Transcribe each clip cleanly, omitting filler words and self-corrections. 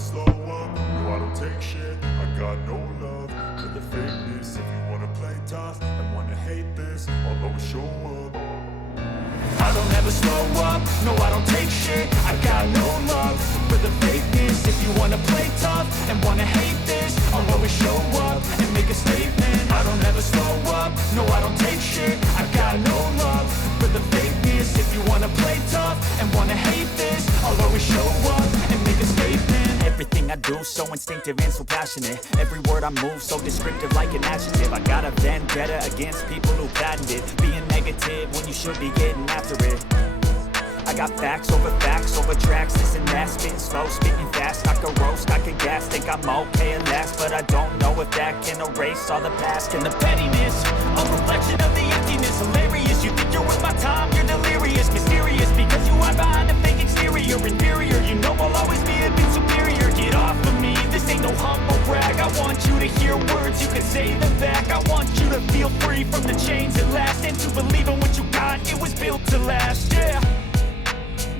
slow up, no I don't take shit. I got no love for the fakeness. If you wanna play tough and wanna hate this, I'll always show up. I don't ever slow up, no I don't take shit. I got no love for the fakeness. If you wanna play tough and wanna hate this, I'll always show up and make a statement. I don't ever slow up, no I don't take shit. I got no love for the fakeness. If you wanna play tough and wanna hate this, I'll always show up and make a statement. Everything I do so instinctive and so passionate. Every word I move so descriptive like an adjective. I got a vendetta against people who patented being negative when you should be getting after it. I got facts over tracks, this and that. Spitting slow, spitting fast, I could roast, I could gas. Think I'm okay at last, but I don't know if that can erase all the past. And the pettiness, a reflection of the emptiness. Hilarious, you think you're worth my time, you're delirious. Mysterious, because you hide behind a fake exterior. Inferior, you know I'll always be a bit superior. Get off of me, this ain't no humble brag. I want you to hear words, you can say them back. I want you to feel free from the chains at last, and to believe in what you got, it was built to last, yeah.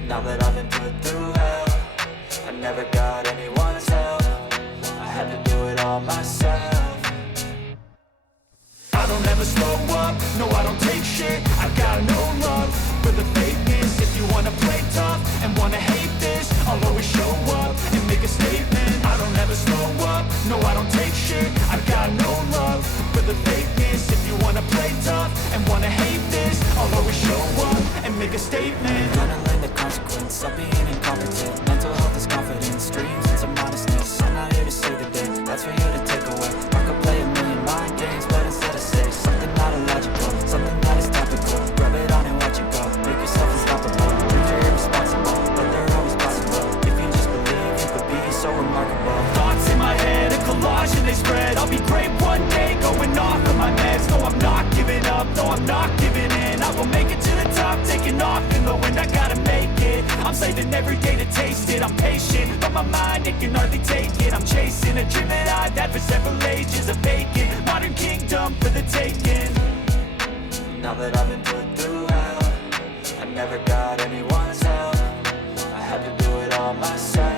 Now that I've been put through hell, I never got anyone's help. I had to do it all myself. I don't ever slow up, no I don't take shit. I got no love for the fakeness. If you wanna play tough and wanna hate this, I'll always show up and make a statement. I don't ever slow up, no I don't take shit. I got no love for the fakeness. If you wanna play tough and wanna hate this, I'll always show up and make a statement. Gonna learn the consequence of being incompetent. Mental health is confidence, dreams into modestness. I'm not here to save the day, that's for you to take away. I could play a million mind games, but instead I say something not illogical, something that is topical. Rub it on and watch it go, make yourself unstoppable. Dreams are irresponsible, but they're always possible. If you just believe, you could be so remarkable. Thoughts in my head, a collage and they spread. I'll be great one day, going off of my meds. No, I'm not giving up, no, I'm not giving in. I will make it to the top, taking off in the wind. I gotta make it, I'm saving every day to taste it. I'm patient, but my mind, it can hardly take it. I'm chasing a dream that I've had for several ages. A vacant, modern kingdom for the taking. Now that I've been put through hell, I never got anyone's help. I had to do it all myself.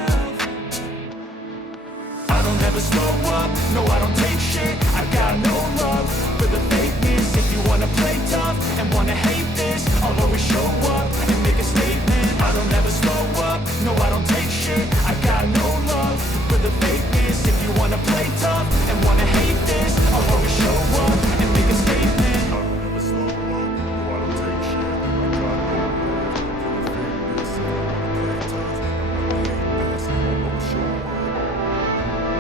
I don't ever slow up, no I don't take shit. I got no love for the fakeness. If you wanna play tough and wanna hate this, I'll always show up and make a statement. I don't ever slow up, no I don't take shit. I got no love for the fakeness. If you wanna play tough and wanna hate this, I'll always show up and make a statement. I don't ever slow up, no I don't take shit. I got no love for the fakeness. If you wanna play tough and wanna hate this, I'll always show up.